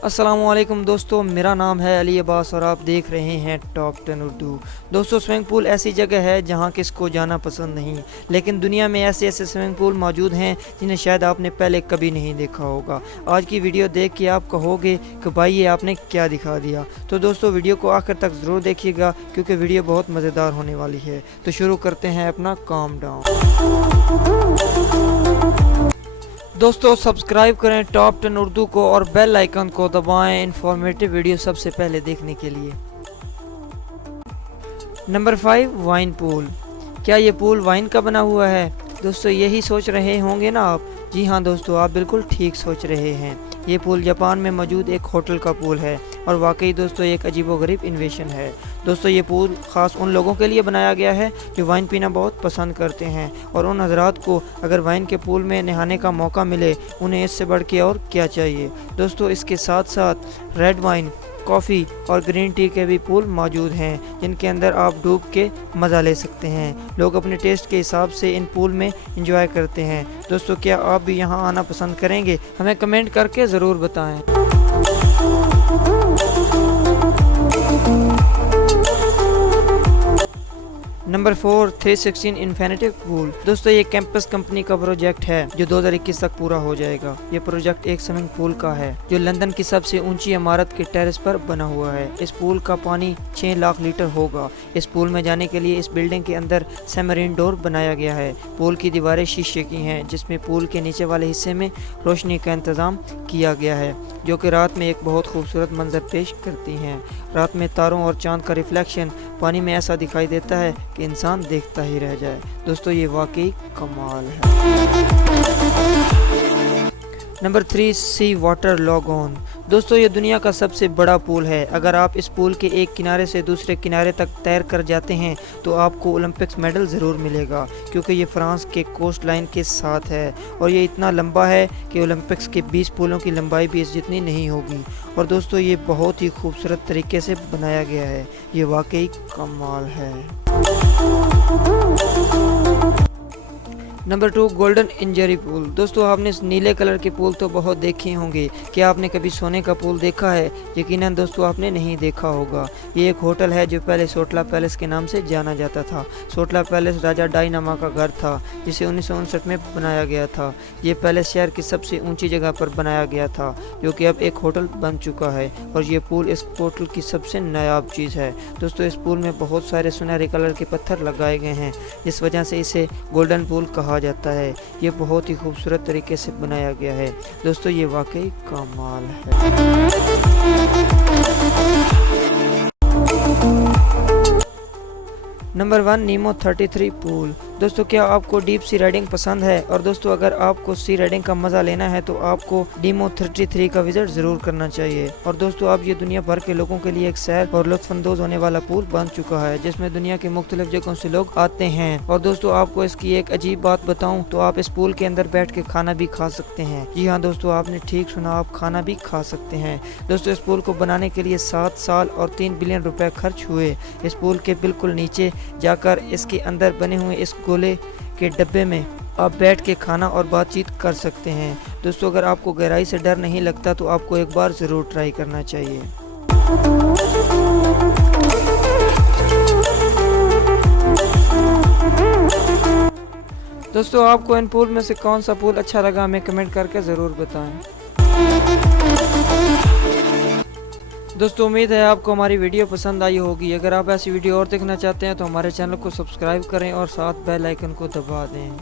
अस्सलामुअलैकुम दोस्तों, मेरा नाम है अली अब्बास और आप देख रहे हैं टॉप 10 उर्दू। दोस्तों, स्विमिंग पूल ऐसी जगह है जहां किसको जाना पसंद नहीं, लेकिन दुनिया में ऐसे ऐसे स्विमिंग पूल मौजूद हैं जिन्हें शायद आपने पहले कभी नहीं देखा होगा। आज की वीडियो देख के आप कहोगे कि भाई ये आपने क्या दिखा दिया। तो दोस्तों, वीडियो को आखिर तक ज़रूर देखिएगा क्योंकि वीडियो बहुत मज़ेदार होने वाली है। तो शुरू करते हैं अपना काम डाउन। दोस्तों, सब्सक्राइब करें टॉप 10 उर्दू को और बेल आइकन को दबाएं इन्फॉर्मेटिव वीडियो सबसे पहले देखने के लिए। Number 5, wine pool. क्या ये पूल वाइन का बना हुआ है? दोस्तों, यही सोच रहे होंगे ना आप। जी हाँ दोस्तों, आप बिल्कुल ठीक सोच रहे हैं। ये पूल जापान में मौजूद एक होटल का पूल है और वाकई दोस्तों एक अजीबोगरीब इन्वेशन है। दोस्तों, ये पूल ख़ास उन लोगों के लिए बनाया गया है जो वाइन पीना बहुत पसंद करते हैं और उन हजरात को अगर वाइन के पूल में नहाने का मौका मिले, उन्हें इससे बढ़ के और क्या चाहिए। दोस्तों, इसके साथ साथ रेड वाइन, कॉफ़ी और ग्रीन टी के भी पूल मौजूद हैं जिनके अंदर आप डूब के मज़ा ले सकते हैं। लोग अपने टेस्ट के हिसाब से इन पूल में इंजॉय करते हैं। दोस्तों, क्या आप भी यहाँ आना पसंद करेंगे? हमें कमेंट करके ज़रूर बताएं। Number 4, 316 infinity pool. दोस्तों, ये कैंपस कंपनी का प्रोजेक्ट है जो 2021 तक पूरा हो जाएगा। ये प्रोजेक्ट एक स्विमिंग पूल का है जो लंदन की सबसे ऊंची इमारत के टेरेस पर बना हुआ है। इस पूल का पानी 6 लाख लीटर होगा। इस पूल में जाने के लिए इस बिल्डिंग के अंदर सबमरीन डोर बनाया गया है। पूल की दीवारें शीशे की हैं जिसमें पूल के नीचे वाले हिस्से में रोशनी का इंतजाम किया गया है जो कि रात में एक बहुत खूबसूरत मंजर पेश करती हैं। रात में तारों और चांद का रिफ्लेक्शन पानी में ऐसा दिखाई देता है कि इंसान देखता ही रह जाए। दोस्तों, ये वाकई कमाल है। नंबर 3, सी वाटर लॉगोन। दोस्तों, ये दुनिया का सबसे बड़ा पूल है। अगर आप इस पूल के एक किनारे से दूसरे किनारे तक तैर कर जाते हैं तो आपको ओलंपिक्स मेडल ज़रूर मिलेगा क्योंकि ये फ्रांस के कोस्ट लाइन के साथ है और ये इतना लंबा है कि ओलंपिक्स के 20 पूलों की लंबाई भी इस जितनी नहीं होगी। और दोस्तों, ये बहुत ही खूबसूरत तरीके से बनाया गया है। ये वाकई कमाल है। Number 2, golden injury pool. दोस्तों, आपने इस नीले कलर के पूल तो बहुत देखे होंगे। क्या आपने कभी सोने का पूल देखा है? यकीनन दोस्तों आपने नहीं देखा होगा। ये एक होटल है जो पहले सोटला पैलेस के नाम से जाना जाता था। सोटला पैलेस राजा डायनामा का घर था जिसे 1959 में बनाया गया था। ये पैलेस शहर की सबसे ऊंची जगह पर बनाया गया था जो कि अब एक होटल बन चुका है और ये पूल इस होटल की सबसे नायाब चीज़ है। दोस्तों, इस पूल में बहुत सारे सुनहरे कलर के पत्थर लगाए गए हैं जिस वजह से इसे गोल्डन पूल कहा जाता है। ये बहुत ही खूबसूरत तरीके से बनाया गया है। दोस्तों, ये वाकई कमाल है। नंबर 1, नीमो 33 पूल। दोस्तों, क्या आपको डीप सी राइडिंग पसंद है? और दोस्तों, अगर आपको सी राइडिंग का मज़ा लेना है तो आपको नीमो 33 का विजिट ज़रूर करना चाहिए। और दोस्तों, अब ये दुनिया भर के लोगों के लिए एक सैर और लुत्फानंदोज़ होने वाला पूल बन चुका है जिसमें दुनिया के मुख्तलिफ जगहों से लोग आते हैं। और दोस्तों, आपको इसकी एक अजीब बात बताऊँ तो आप इस पूल के अंदर बैठ के खाना भी खा सकते हैं। जी हाँ दोस्तों, आपने ठीक सुना, आप खाना भी खा सकते हैं। दोस्तों, इस पूल को बनाने के लिए 7 साल और 3 बिलियन रुपए खर्च हुए। इस पूल के बिल्कुल नीचे जाकर इसके अंदर बने हुए इस गोले के डब्बे में आप बैठ के खाना और बातचीत कर सकते हैं। दोस्तों, अगर आपको गहराई से डर नहीं लगता तो आपको एक बार ज़रूर ट्राई करना चाहिए। दोस्तों, आपको इन पूल में से कौन सा पूल अच्छा लगा हमें कमेंट करके ज़रूर बताएं। दोस्तों, उम्मीद है आपको हमारी वीडियो पसंद आई होगी। अगर आप ऐसी वीडियो और देखना चाहते हैं तो हमारे चैनल को सब्सक्राइब करें और साथ बेल आइकन को दबा दें।